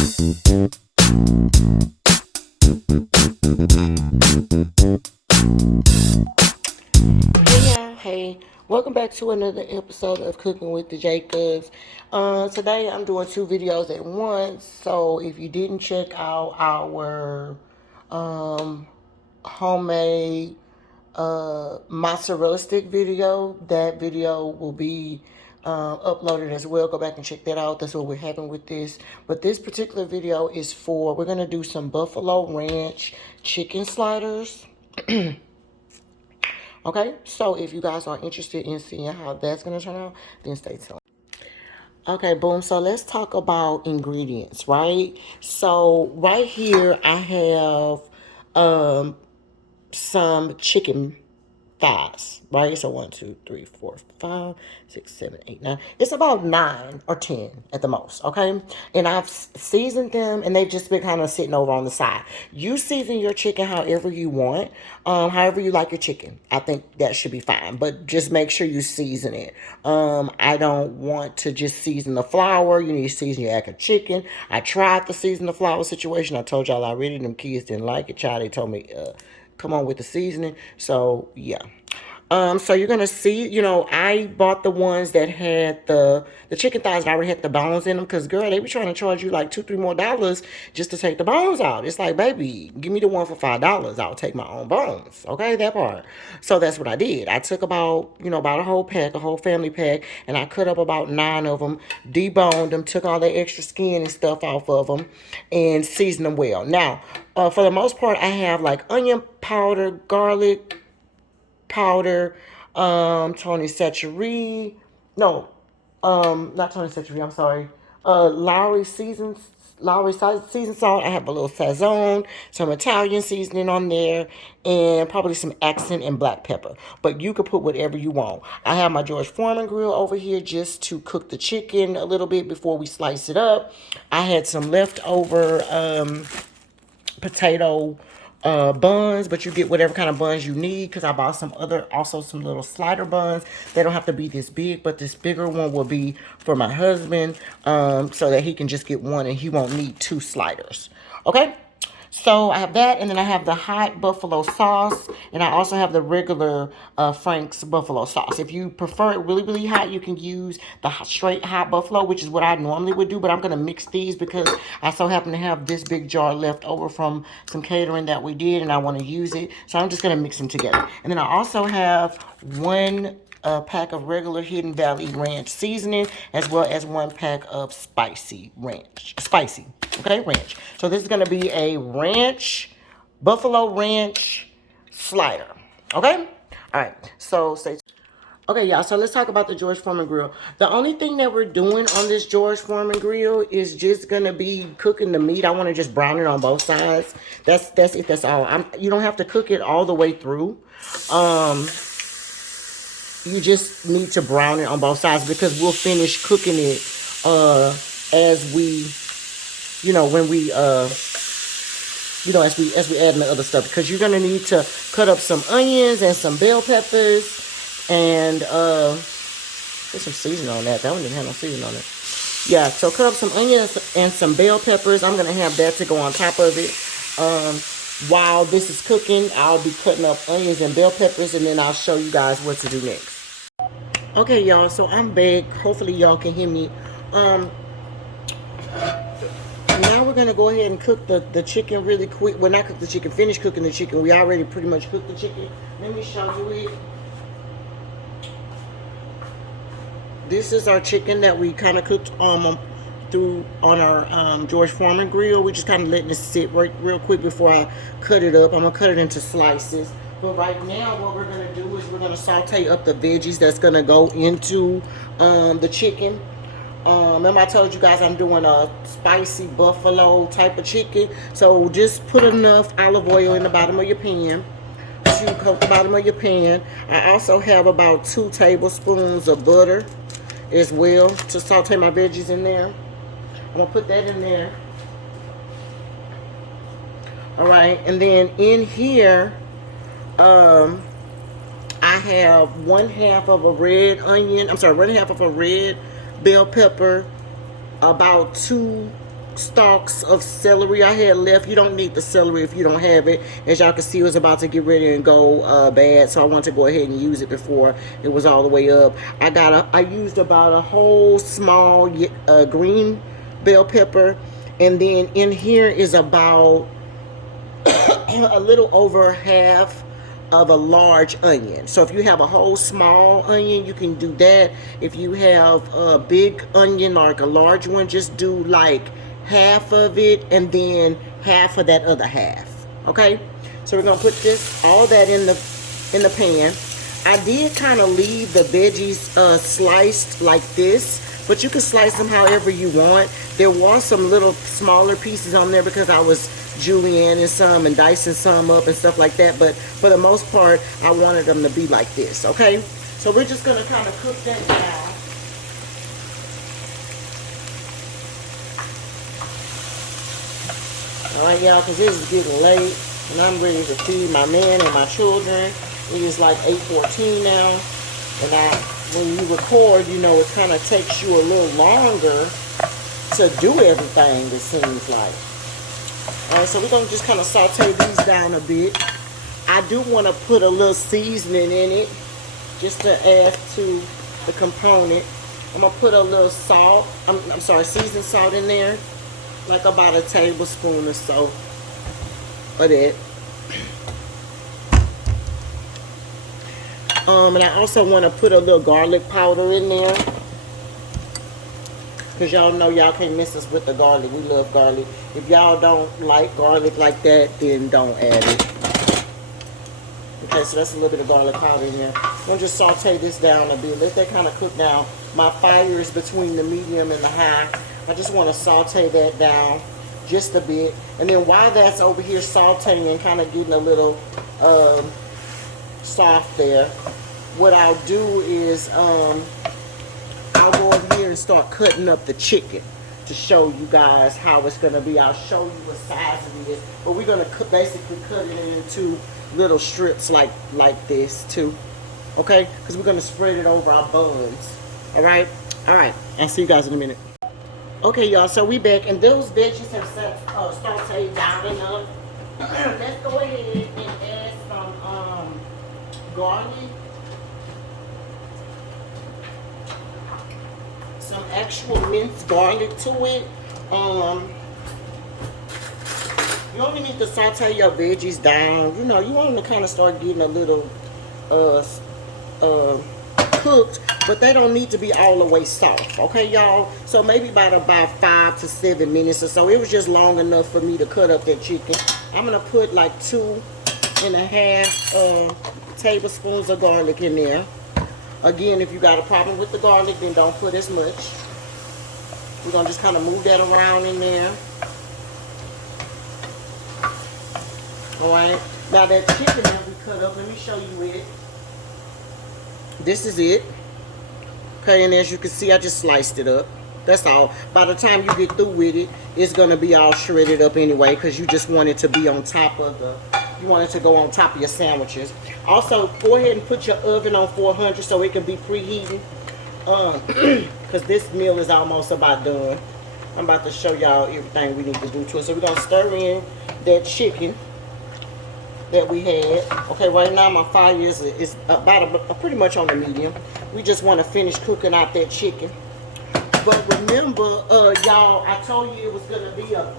Hey y'all, hey, welcome back to another episode of Cooking with the Jacobs. Today I'm doing two videos at once, so if you didn't check out our um, homemade mozzarella stick video, that video will be uploaded as well. Go back and check that out. That's what we're having with this. But this particular video is for, we're going to do some Buffalo Ranch chicken sliders. Okay, so if you guys are interested in seeing how that's going to turn out, then stay tuned. Okay, boom. So let's talk about ingredients, right? So right here I have some chicken thighs, right? So 1, 2, 3, 4, 5, 6, 7, 8, 9. It's about 9 or 10 at the most, okay? And I've seasoned them, and they've just been kind of sitting over on the side. You season your chicken however you want, however you like your chicken. I think that should be fine, but just make sure you season it. I don't want to just season the flour. You need to season your egg chicken. I tried the season the flour situation. I told y'all already. Them kids didn't like it. Child, they told me, come on with the seasoning. So yeah. So you're gonna see, I bought the ones that had the chicken thighs that already had the bones in them, because girl, they be trying to charge you like $2, $3 more just to take the bones out. It's like, baby, give me the one for $5. I'll take my own bones. Okay, that part. So that's what I did. I took about a whole pack, a whole family pack, and I cut up about 9 of them, deboned them, took all the extra skin and stuff off of them, and seasoned them well. Now, for the most part, I have like onion powder, garlic powder, Tony Chachere, no, not Tony Chachere, I'm sorry, Lowry seasoned salt. I have a little Sazon, some Italian seasoning on there, and probably some accent and black pepper. But you could put whatever you want. I have my George Foreman grill over here just to cook the chicken a little bit before we slice it up. I had some leftover potato buns, but you get whatever kind of buns you need, because I bought some little slider buns. They don't have to be this big, but this bigger one will be for my husband, so that he can just get one and he won't need 2 sliders. Okay, so I have that, and then I have the hot buffalo sauce, and I also have the regular Frank's buffalo sauce. If you prefer it really, really hot, you can use the straight hot buffalo, which is what I normally would do, but I'm going to mix these because I so happen to have this big jar left over from some catering that we did, and I want to use it, so I'm just going to mix them together. And then I also have one pack of regular Hidden Valley Ranch seasoning, as well as 1 pack of spicy, okay, ranch. So this is going to be a buffalo ranch slider, okay? All right, so stay tuned. Okay, y'all, so let's talk about the George Foreman grill. The only thing that we're doing on this George Foreman grill is just gonna be cooking the meat. I want to just brown it on both sides. That's it. That's all. You don't have to cook it all the way through. You just need to brown it on both sides, because we'll finish cooking it as we, when we as we add in the other stuff, because you're gonna need to cut up some onions and some bell peppers, and put some seasoning on that. That one didn't have no seasoning on it. Yeah, so cut up some onions and some bell peppers. I'm gonna have that to go on top of it. While this is cooking, I'll be cutting up onions and bell peppers, and then I'll show you guys what to do next. Okay, y'all, so I'm back. Hopefully y'all can hear me. Now we're gonna go ahead and cook the chicken really quick. Well, not cook the chicken, finish cooking the chicken. We already pretty much cooked the chicken. Let me show you it. This is our chicken that we kind of cooked through on our George Foreman grill. We just kind of letting it sit real quick before I cut it up. I'm gonna cut it into slices. But right now, what we're gonna do is we're gonna saute up the veggies that's gonna go into the chicken. Remember I told you guys I'm doing a spicy buffalo type of chicken. So just put enough olive oil in the bottom of your pan to coat the bottom of your pan. I also have about 2 tablespoons of butter as well to saute my veggies in there. I'm gonna put that in there. All right, and then in here, I have 1/2 of a red onion. I'm sorry, 1/2 of a red bell pepper, about 2 stalks of celery I had left. You don't need the celery if you don't have it. As y'all can see, it was about to get ready and go bad, so I want to go ahead and use it before it was all the way up. I used about a whole small green bell pepper, and then in here is about a little over half of a large onion. So if you have a whole small onion, you can do that. If you have a big onion, like a large one, just do like half of it and then half of that other half. Okay, so we're gonna put all that in the pan. I did kind of leave the veggies sliced like this, but you can slice them however you want. There was some little smaller pieces on there because I was julienning some and dicing some up and stuff like that, but for the most part I wanted them to be like this. Okay, so we're just gonna kind of cook that down. Alright y'all, because it is getting late and I'm ready to feed my man and my children. It is like 8:14 now, and when you record, you know, it kind of takes you a little longer to do everything, it seems like. Alright, so we're going to just kind of saute these down a bit. I do want to put a little seasoning in it just to add to the component. I'm going to put a little salt, I'm sorry, seasoned salt in there, like about a tablespoon or so of that. And I also want to put a little garlic powder in there, because y'all know y'all can't miss us with the garlic. We love garlic. If y'all don't like garlic like that, then don't add it. Okay, so that's a little bit of garlic powder in there. I'm going to just saute this down a bit. Let that kind of cook down. My fire is between the medium and the high. I just want to saute that down just a bit. And then while that's over here sauteing and kind of getting a little soft there, what I'll do is I'll go over here and start cutting up the chicken to show you guys how it's going to be. I'll show you what size it is, but we're going to basically cut it into little strips like this too, okay, because we're going to spread it over our buns. All right, I'll see you guys in a minute. Okay y'all, so we back, and those veggies have sauteed down enough. Let's go ahead and add some garlic, some actual minced garlic to it. You only need to saute your veggies down. You know, you want them to kind of start getting a little cooked, but they don't need to be all the way soft. Okay, y'all. So maybe about 5 to 7 minutes or so. It was just long enough for me to cut up that chicken. I'm gonna put like 2.5 tablespoons of garlic in there. Again, if you got a problem with the garlic, then don't put as much. We're gonna just kind of move that around in there. All right. Now that chicken that we cut up, let me show you it. This is it. Okay, and as you can see, I just sliced it up. That's all. By the time you get through with it, it's gonna be all shredded up anyway, because you just want it to be on top of you want it to go on top of your sandwiches. Also, go ahead and put your oven on 400 so it can be preheating. Because this meal is almost about done. I'm about to show y'all everything we need to do to it. So we're gonna stir in that chicken that we had. Okay, right now my fire is about pretty much on the medium. We just want to finish cooking out that chicken. But remember, y'all, I told you it was gonna be a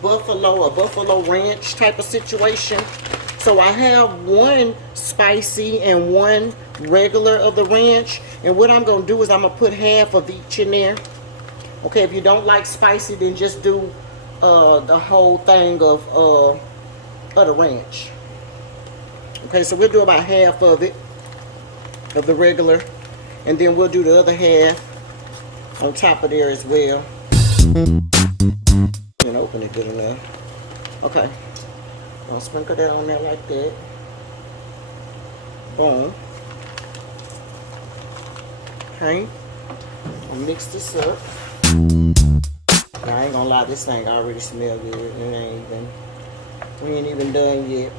buffalo ranch type of situation. So I have one spicy and one regular of the ranch, and what I'm gonna do is I'm gonna put half of each in there. Okay, if you don't like spicy, then just do the whole thing of the ranch. Okay, so we'll do about half of it, of the regular, and then we'll do the other half on top of there as well. And open it good enough. Okay, I'll sprinkle that on there like that. Boom. Okay, I'll mix this up. Now, I ain't gonna lie, this thing already smells good. We ain't even done yet.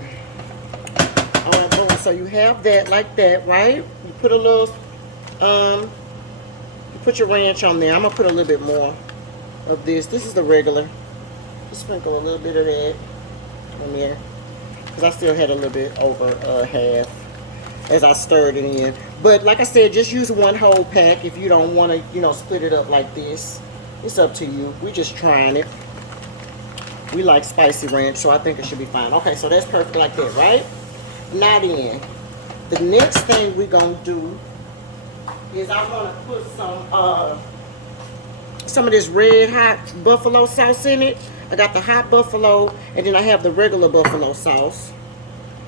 Alright, boom. So you have that like that, right? You put a little, you put your ranch on there. I'm gonna put a little bit more. of this. This is the regular. Just sprinkle a little bit of that in there, because I still had a little bit over half as I stirred it in. But like I said, just use one whole pack if you don't want to, you know, split it up like this. It's up to you. We're just trying it. We like spicy ranch, so I think it should be fine. Okay, so that's perfect like that, right? Now then, the next thing we're going to do is I'm going to put some of this red hot buffalo sauce in it. I got the hot buffalo, and then I have the regular buffalo sauce.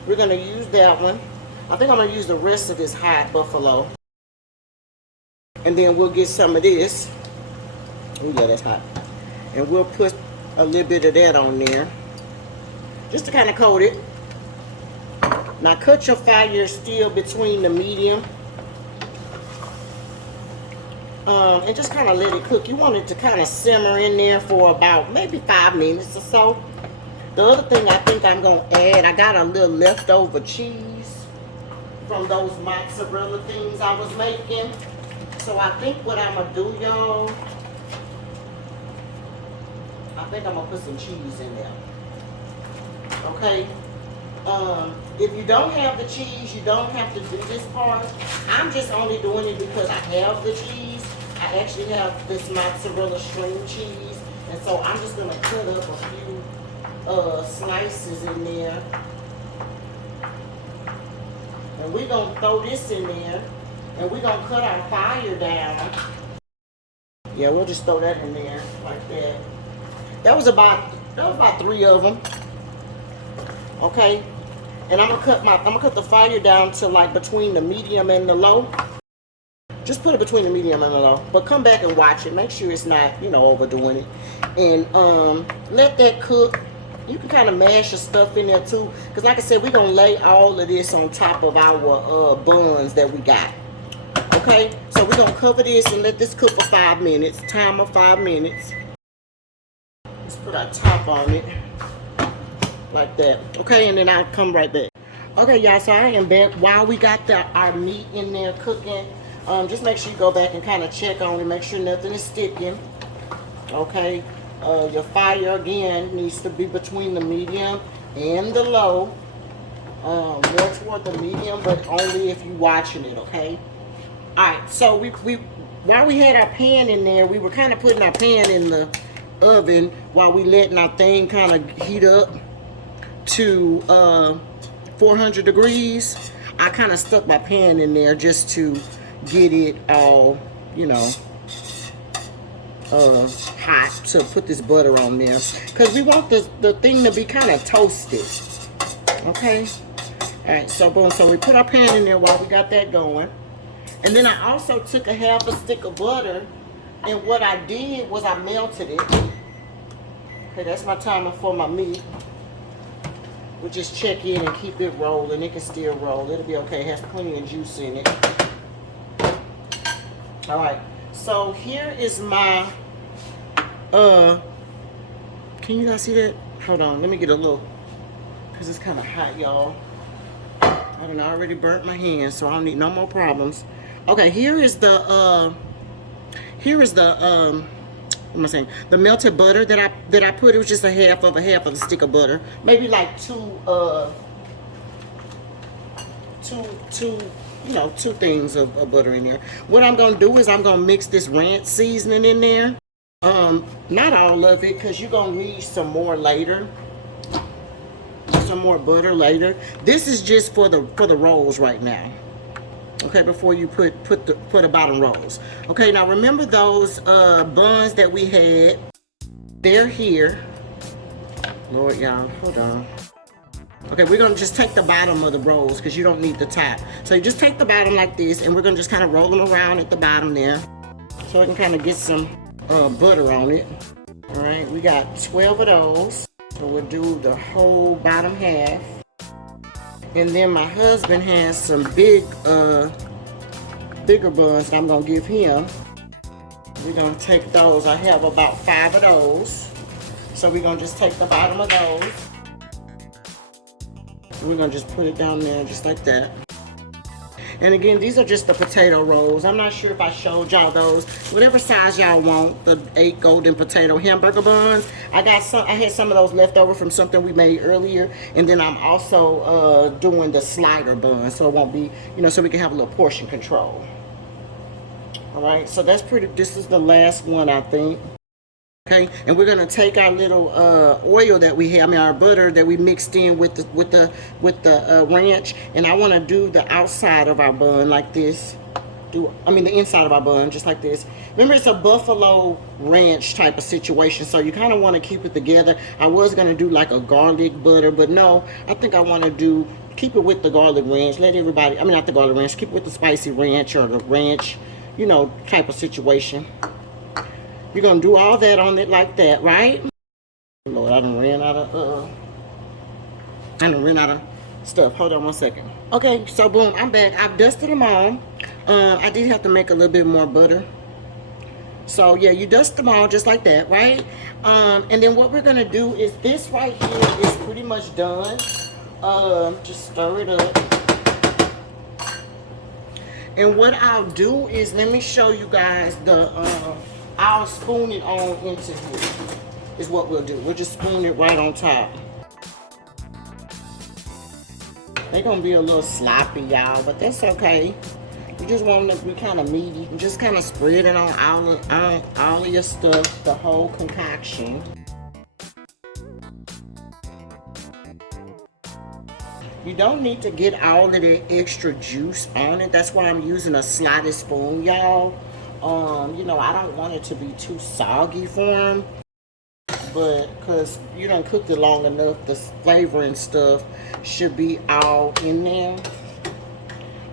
We're going to use that one. I think I'm going to use the rest of this hot buffalo. And then we'll get some of this. Oh yeah, that's hot. And we'll put a little bit of that on there, just to kind of coat it. Now cut your fire still between the medium. And just kind of let it cook. You want it to kind of simmer in there for about maybe 5 minutes or so. The other thing I think I'm going to add, I got a little leftover cheese from those mozzarella things I was making. So I think what I'm going to do, y'all, I think I'm going to put some cheese in there. Okay? If you don't have the cheese, you don't have to do this part. I'm just only doing it because I have the cheese. I actually have this mozzarella string cheese. And so I'm just going to cut up a few slices in there. And we're going to throw this in there. And we're going to cut our fire down. Yeah, we'll just throw that in there like that. That was about 3 of them. Okay? And I'm gonna cut the fire down to like between the medium and the low. Just put it between the medium and the low. But come back and watch it. Make sure it's not, you know, overdoing it. And let that cook. You can kind of mash your stuff in there too. Because like I said, we're gonna lay all of this on top of our buns that we got. Okay? So we're gonna cover this and let this cook for 5 minutes. Timer 5 minutes. Let's put our top on it. Like that. Okay, and then I'll come right back. Okay, y'all, so I am back. While we got our meat in there cooking, just make sure you go back and kind of check on it. Make sure nothing is sticking. Okay, your fire, again, needs to be between the medium and the low. More toward the medium, but only if you're watching it, okay? Alright, so we while we had our pan in there, we were kind of putting our pan in the oven while we letting our thing kind of heat up to 400 degrees. I kind of stuck my pan in there just to get it all, you know, hot, to put this butter on there, because we want the thing to be kind of toasted. Okay, all right, so boom, so we put our pan in there while we got that going. And then I also took a half a stick of butter, and what I did was I melted it. Okay, that's my timer for my meat. We'll just check in and keep it rolling. It can still roll. It'll be okay. It has plenty of juice in it. All right. So here is my, can you guys see that? Hold on. Let me get a little, because it's kind of hot, y'all. I don't know. I already burnt my hands, so I don't need no more problems. Okay. Here is the, what am I saying? The melted butter that I put. It was just a half of a stick of butter, maybe like two things of butter in there. What I'm gonna do is I'm gonna mix this ranch seasoning in there. Not all of it, because you're gonna need some more later. Some more butter later. This is just for the rolls right now. Okay, before you put the bottom rolls. Okay, now remember those buns that we had? They're here. Lord, y'all, hold on. Okay, we're gonna just take the bottom of the rolls because you don't need the top. So you just take the bottom like this, and we're gonna just kind of roll them around at the bottom there, so I can kind of get some butter on it. All right, we got 12 of those. So we'll do the whole bottom half. And then my husband has some bigger buns that I'm gonna give him. We're gonna take those. I have about 5 of those. So we're gonna just take the bottom of those. We're gonna just put it down there just like that. And again, these are just the potato rolls. I'm not sure if I showed y'all those. Whatever size y'all want, the 8 golden potato hamburger buns. I had some of those left over from something we made earlier. And then I'm also doing the slider buns, so it won't be, you know, so we can have a little portion control. All right, so that's this is the last one, I think. Okay, and we're gonna take our little oil that we have, I mean our butter that we mixed in with the ranch, and I want to do the outside of our bun like this. The inside of our bun just like this. Remember, it's a buffalo ranch type of situation, so you kind of want to keep it together. I was gonna do like a garlic butter, but no, I think I want to keep it with the garlic ranch. Let everybody, not the garlic ranch, keep it with the spicy ranch or the ranch, you know, type of situation. You're gonna do all that on it like that, right? Lord, I done ran out of stuff. Hold on one second. Okay, so boom, I'm back. I've dusted them all. I did have to make a little bit more butter. So yeah, you dust them all just like that, right? And then what we're gonna do is this right here is pretty much done. Just stir it up. And what I'll do is, let me show you guys I'll spoon it on into here, is what we'll do. We'll just spoon it right on top. They're gonna be a little sloppy, y'all, but that's okay. You just want them to be kind of meaty. You just kind of spread it on all of your stuff, the whole concoction. You don't need to get all of the extra juice on it. That's why I'm using a slotted spoon, y'all. You know, I don't want it to be too soggy for them, but because you done cooked it long enough, the flavor and stuff should be all in there.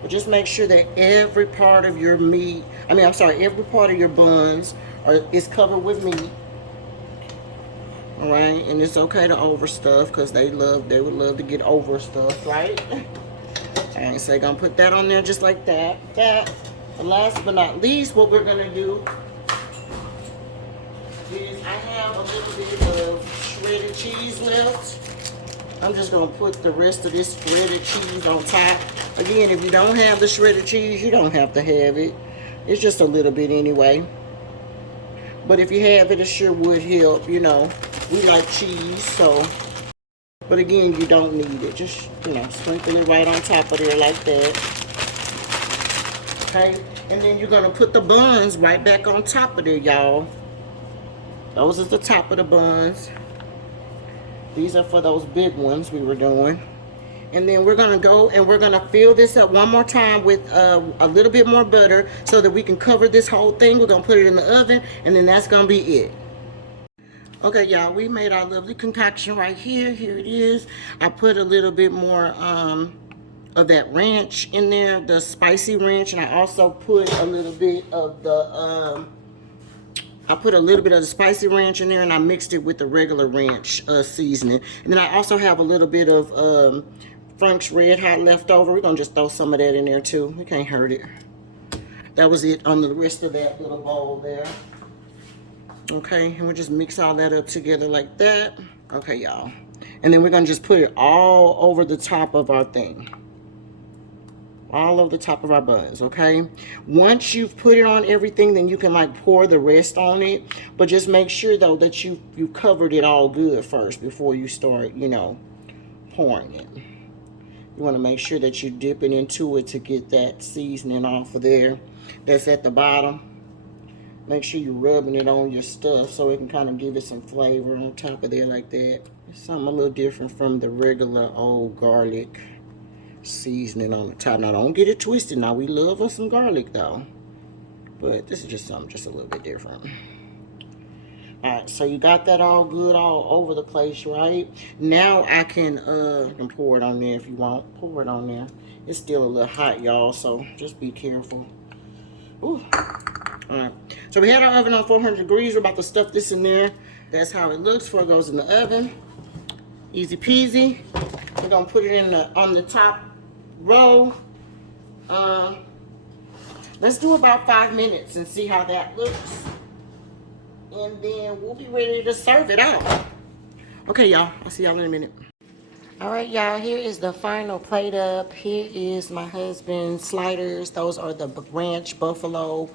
But just make sure that every part of your meat, every part of your buns is covered with meat. All right, and it's okay to overstuff because they would love to get over stuff, right? All right, so I'm gonna put that on there just like that. And last but not least, what we're gonna do is I have a little bit of shredded cheese left. I'm just gonna put the rest of this shredded cheese on top. Again, if you don't have the shredded cheese, you don't have to have it. It's just a little bit anyway. But if you have it, it sure would help, you know. We like cheese, so. But again, you don't need it. Just, you know, sprinkle it right on top of there like that. Okay? And then you're gonna put the buns right back on top of there, y'all. Those are the top of the buns. These are for those big ones we were doing. And then we're gonna go and we're gonna fill this up one more time with a little bit more butter so that we can cover this whole thing. We're gonna put it in the oven, and then that's gonna be it. Okay, y'all, we made our lovely concoction right here. Here it is. I put a little bit more of that ranch in there, the spicy ranch, and I also put a little bit of the spicy ranch in there, and I mixed it with the regular ranch seasoning. And then I also have a little bit of Frank's Red Hot left over. We're gonna just throw some of that in there too. We can't hurt it. That was it on the rest of that little bowl there. Okay, and we'll just mix all that up together like that. Okay, y'all. And then we're gonna just put it all over the top of our thing. All over the top of our buns, okay? Once you've put it on everything, then you can like pour the rest on it. But just make sure though that you covered it all good first before you start, you know, pouring it. You wanna make sure that you're dipping into it to get that seasoning off of there. That's at the bottom. Make sure you're rubbing it on your stuff so it can kind of give it some flavor on top of there like that. It's something a little different from the regular old garlic seasoning on the top. Now, don't get it twisted. Now, we love us some garlic, though. But this is just something just a little bit different. All right, so you got that all good all over the place, right? Now, I can pour it on there if you want. Pour it on there. It's still a little hot, y'all, so just be careful. Ooh. All right, so we had our oven on 400 degrees. We're about to stuff this in there. That's how it looks before it goes in the oven. Easy peasy. We're gonna put it on the top row. Let's do about 5 minutes and see how that looks. And then we'll be ready to serve it out. Okay, y'all, I'll see y'all in a minute. All right, y'all, here is the final plate up. Here is my husband's sliders. Those are the ranch buffalo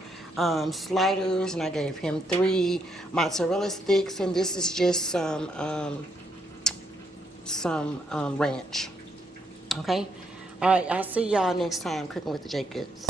sliders, and I gave him 3 mozzarella sticks, and this is just some ranch. Okay? All right, I'll see y'all next time cooking with the Jacobs.